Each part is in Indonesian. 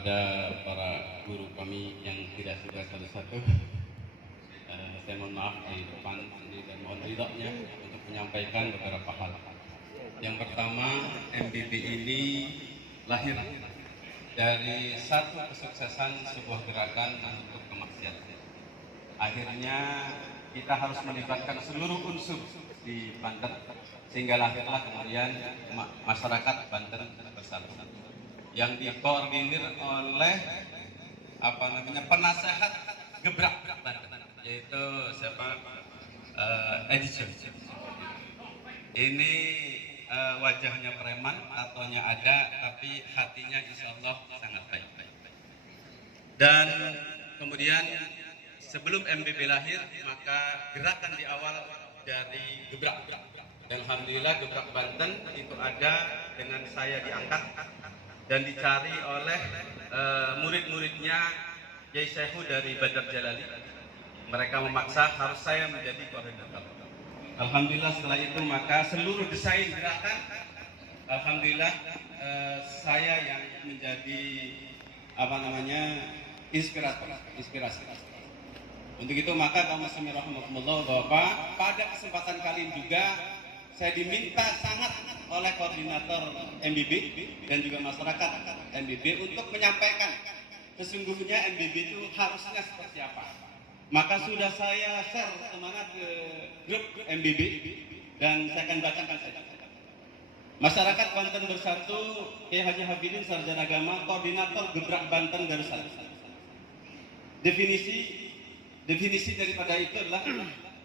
kepada para guru kami yang tidak sudah satu-satu, saya mohon maaf di depan ini dan mohon ridhonya untuk menyampaikan beberapa hal. Yang pertama, MBB ini lahir dari satu kesuksesan sebuah gerakan untuk kemaksiatan. Akhirnya kita harus melibatkan seluruh unsur di Banten sehingga lahirlah kemudian masyarakat Banten bersatu yang dikoordinir oleh penasehat Gebrak Banten, yaitu siapa, Edison. Ini wajahnya preman, tatonya ada, tapi hatinya insya Allah sangat baik. Dan kemudian sebelum MBB lahir, maka gerakan di awal dari Gebrak. Dan alhamdulillah Gebrak Banten itu ada dengan saya diangkat dan dicari oleh murid-muridnya Yai Sehu dari Badar Jalali. Mereka memaksa harus saya menjadi koordinator. Alhamdulillah setelah itu maka seluruh desain gerakan, alhamdulillah saya yang menjadi inspirasi. Untuk itu maka kaum muslimin rahimakumullah, bahwa pada kesempatan kali ini juga saya diminta sangat oleh koordinator MBB dan juga masyarakat MBB untuk menyampaikan sesungguhnya MBB itu harusnya seperti apa. Maka sudah saya share semangat ke grup MBB dan saya akan bacakan saja. Masyarakat Banten Bersatu, Kiai Haji Hafidin Sarjana Agama, Koordinator Gebrak Banten Darussalam. Definisi daripada itu adalah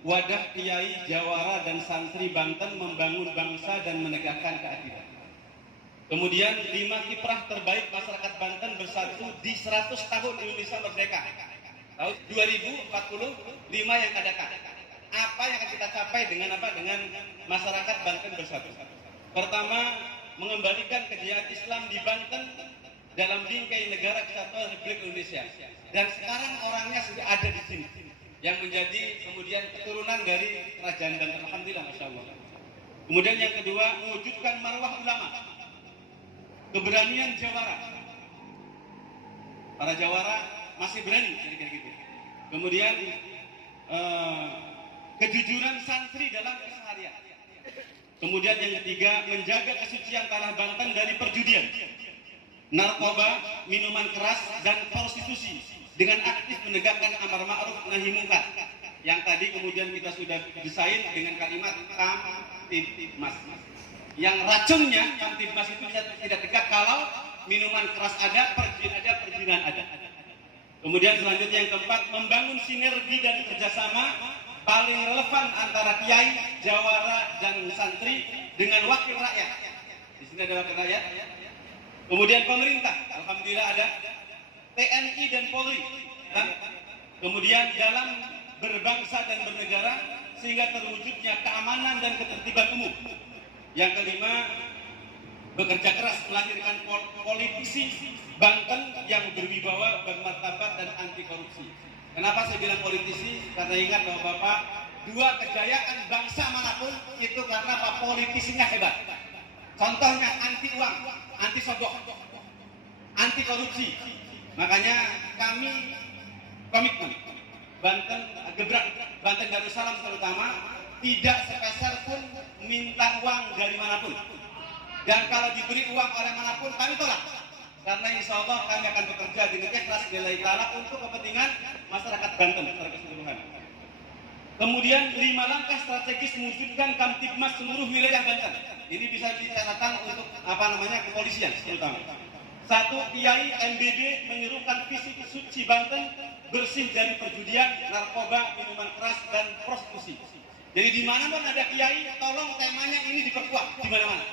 wadah kiai, jawara, dan santri Banten membangun bangsa dan menegakkan keadilan. Kemudian 5 kiprah terbaik masyarakat Banten Bersatu di 100 tahun Indonesia Merdeka. Tahun 2045 yang akan datang. Apa yang akan kita capai dengan masyarakat Banten Bersatu? Pertama, mengembalikan kejayaan Islam di Banten dalam bingkai negara kesatuan Republik Indonesia. Dan sekarang orangnya sudah ada di sini, yang menjadi kemudian keturunan dari kerajaan Banten. Alhamdulillah, masya Allah. Kemudian yang kedua, mewujudkan marwah ulama, keberanian jawara. Para jawara masih berani, kira-kira gitu. Kemudian kejujuran santri dalam keseharian. Kemudian yang ketiga, menjaga kesucian tanah Banten dari perjudian, narkoba, minuman keras, dan prostitusi dengan aktif menegakkan amar ma'ruf nahi munkar. Yang tadi kemudian kita sudah desain dengan kalimat Kamtibmas. Yang racunnya Kamtibmas itu tidak tegak kalau minuman keras ada, perjinan ada. Kemudian selanjutnya yang keempat, membangun sinergi dan kerjasama paling relevan antara kiai, jawara, dan santri dengan wakil rakyat. Di sini ada wakil rakyat. Kemudian pemerintah, alhamdulillah ada TNI dan Polri. Kemudian dalam berbangsa dan bernegara sehingga terwujudnya keamanan dan ketertiban umum. Yang kelima, bekerja keras melahirkan politisi Banten yang berwibawa, bermartabat, dan anti korupsi. Kenapa saya bilang politisi? Karena ingat bahwa Bapak, 2 kejayaan bangsa manapun itu karena Pak politisinya hebat. Contohnya anti uang, anti sogok, anti korupsi. Makanya kami komitmen Gebrak Banten Darussalam terutama tidak sepeser pun minta uang dari manapun. Dan kalau diberi uang oleh manapun kami tolak. Karena insya Allah kami akan bekerja dengan ikhlas lillahi ta'ala untuk kepentingan masyarakat Banten secara keseluruhan. Kemudian 5 langkah strategis mewujudkan Kamtibmas seluruh wilayah Banten. Ini bisa dicatatkan untuk kepolisian terutama. 1. Kiai MBB menyerukan visi suci Banten bersih dari perjudian, narkoba, minuman keras, dan prostitusi. Jadi di mana pun ada kiai, tolong temanya ini diperkuat di mana-mana.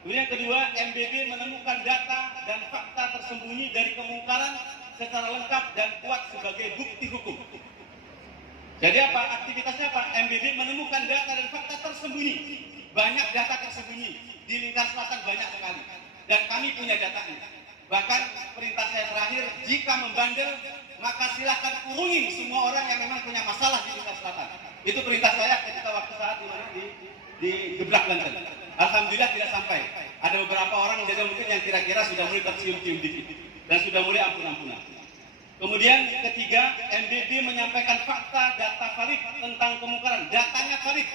Kemudian yang kedua, MBB menemukan data dan fakta tersembunyi dari kemungkaran secara lengkap dan kuat sebagai bukti hukum. Jadi apa? Aktivitasnya apa? MBB menemukan data dan fakta tersembunyi. Banyak data tersembunyi. Di lingkar selatan banyak sekali. Dan kami punya datanya. Bahkan perintah saya terakhir, jika membandel, maka silakan kurungin semua orang yang memang punya masalah di lingkar selatan. Itu perintah saya ketika waktu saat di Gebrak Banten. Alhamdulillah tidak sampai. Ada beberapa orang jadi mungkin yang kira-kira sudah mulai tercium-cium dikit. dan sudah mulai ampun-ampunan. Kemudian ketiga, MBB menyampaikan fakta data valid tentang kemungkaran. Datanya valid.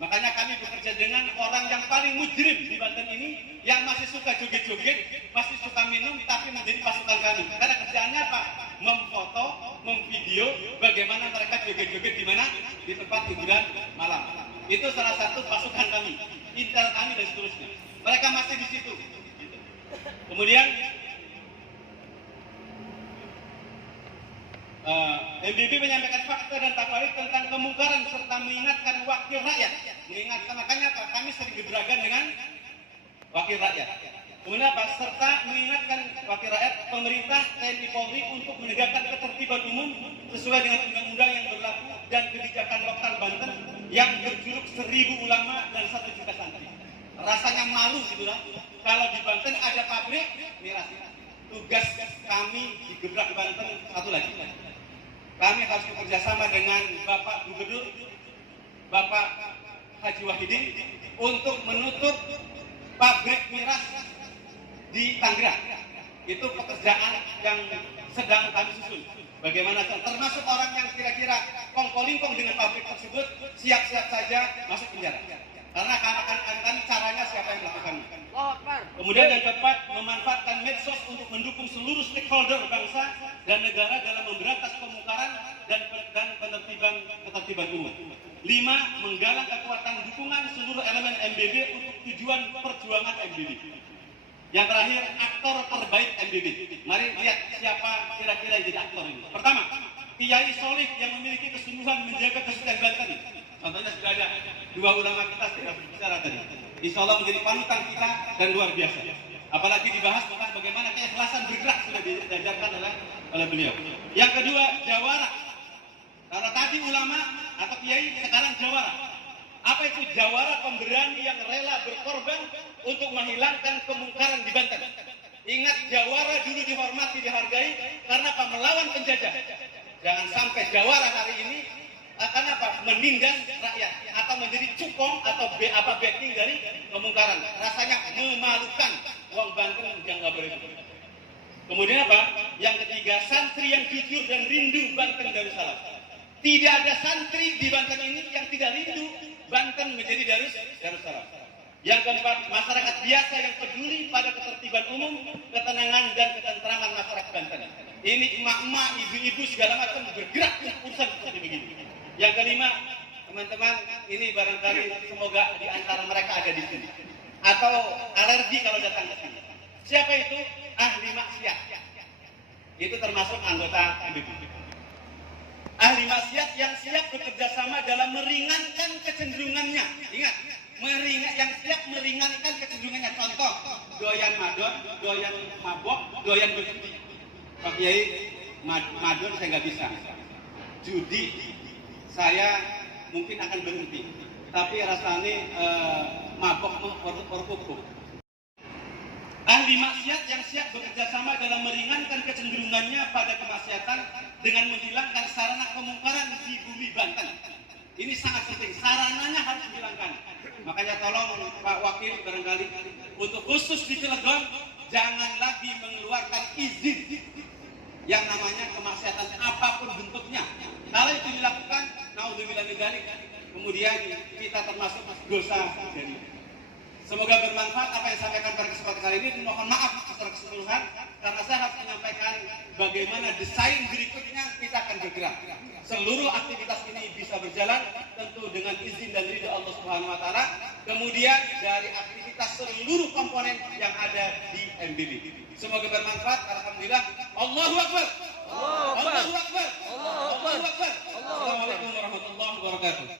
Makanya kami bekerja dengan orang yang paling mujrim di Banten ini, yang masih suka joget-joget, masih suka minum, tapi menjadi pasukan kami. Karena kerjaannya apa? Memfoto, memvideo bagaimana mereka joget-joget di mana? Di tempat hiburan malam. Itu salah satu pasukan kami, intel kami dan seterusnya. Mereka masih di situ. Kemudian MBB menyampaikan fakta dan takwalik tentang kemungkaran serta mengingatkan wakil rakyat. Mengingatkan, makanya apa? Kami sering gebrakan dengan wakil rakyat. Kemudian apa? Serta mengingatkan wakil rakyat, pemerintah, TNI Polri untuk menegakkan ketertiban umum sesuai dengan undang-undang yang berlaku dan kebijakan lokal Banten yang berjuluk 1000 ulama dan 1 juta santri. Rasanya malu gitu lah. Kalau di Banten ada pabrik miras. Tugas kami di Gebrak Banten satu lagi. Kami harus bekerjasama dengan Bapak Gubernur, Bapak Haji Wahidin untuk menutup pabrik miras di Tangerang. Itu pekerjaan yang sedang kami susun. Bagaimana termasuk orang yang kira-kira kongkolingkong dengan pabrik tersebut siap-siap saja masuk penjara. Karena akan caranya siapa yang melakukannya. Kemudian yang keempat, memanfaatkan medsos untuk mendukung seluruh stakeholder bangsa dan negara dalam memberantas kemungkaran dan ketertiban umum. 5. Menggalang kekuatan dukungan seluruh elemen MBB untuk tujuan perjuangan MBB. Yang terakhir, aktor terbaik MBB. Mari lihat siapa kira-kira yang jadi aktor ini. Pertama, Kiai Solih yang memiliki kesungguhan menjaga kesucian Banten. Contohnya sudah ada 2 ulama kita sudah berbicara tadi. Insya Allah menjadi panutan kita dan luar biasa. Apalagi dibahas tentang bagaimana keikhlasan bergerak sudah diajarkan oleh beliau. Yang kedua, jawara. Kalau tadi ulama atau kiai, sekarang jawara. Apa itu jawara? Pemberani yang rela berkorban untuk menghilangkan kemungkaran di Banten. Ingat, jawara dulu dihormati, dihargai karena apa? Melawan penjajah. Jangan sampai jawara hari ini akan apa? Menindas rakyat atau menjadi cukong atau backing dari kemungkaran. Rasanya memalukan. Uang Banten yang nggak boleh. Kemudian apa? Yang ketiga, santri yang jujur dan rindu Banten Darussalam. Tidak ada santri di Banten ini yang tidak rindu Banten menjadi Darussalam. Yang keempat, masyarakat biasa yang peduli pada ketertiban umum, ketenangan dan ketentraman masyarakat Banten. Ini emak-emak, ibu-ibu segala macam bergerak untuk urusan seperti begini. Yang kelima, teman-teman, ini barangkali semoga di antara mereka ada di sini. Atau alergi kalau datang ke sini. Siapa itu? Ahli maksiat. Itu termasuk anggota MBB. Ahli maksiat yang siap bekerja sama dalam meringankan kecenderungannya. Ingat, yang siap meringankan kecenderungannya. Contoh, doyan madon, doyan mabok, doyan berjudi. Pak Kiai, madon saya nggak bisa. Judi saya mungkin akan berhenti, tapi rasanya mabok orkuk. Ahli maksiat yang siap bekerja sama dalam meringankan kecenderungannya pada kemaksiatan dengan menghilangkan sarana kemungkaran di bumi Banten. Ini sangat penting, sarananya harus dihilangkan. Makanya tolong Pak Wakil barangkali untuk khusus di Cilegon jangan lagi mengeluarkan izin yang namanya kemaksiatan apapun bentuknya. Kalau itu dilakukan, naudzubillah min dzalik, kemudian kita termasuk dosa dari. Semoga bermanfaat apa yang saya sampaikan pada kesempatan kali ini. Mohon maaf secara keseluruhan karena saya harus menyampaikan bagaimana desain berikutnya kita akan bergerak. Seluruh aktivitas ini bisa berjalan tentu dengan izin dan ridha Allah Subhanahu wa taala. Kemudian dari aktivitas seluruh komponen yang ada di MBB. Semoga bermanfaat. Alhamdulillah. Allahu Akbar. Allahu Akbar. Allahu Akbar. Allahu Akbar. Assalamualaikum warahmatullahi wabarakatuh.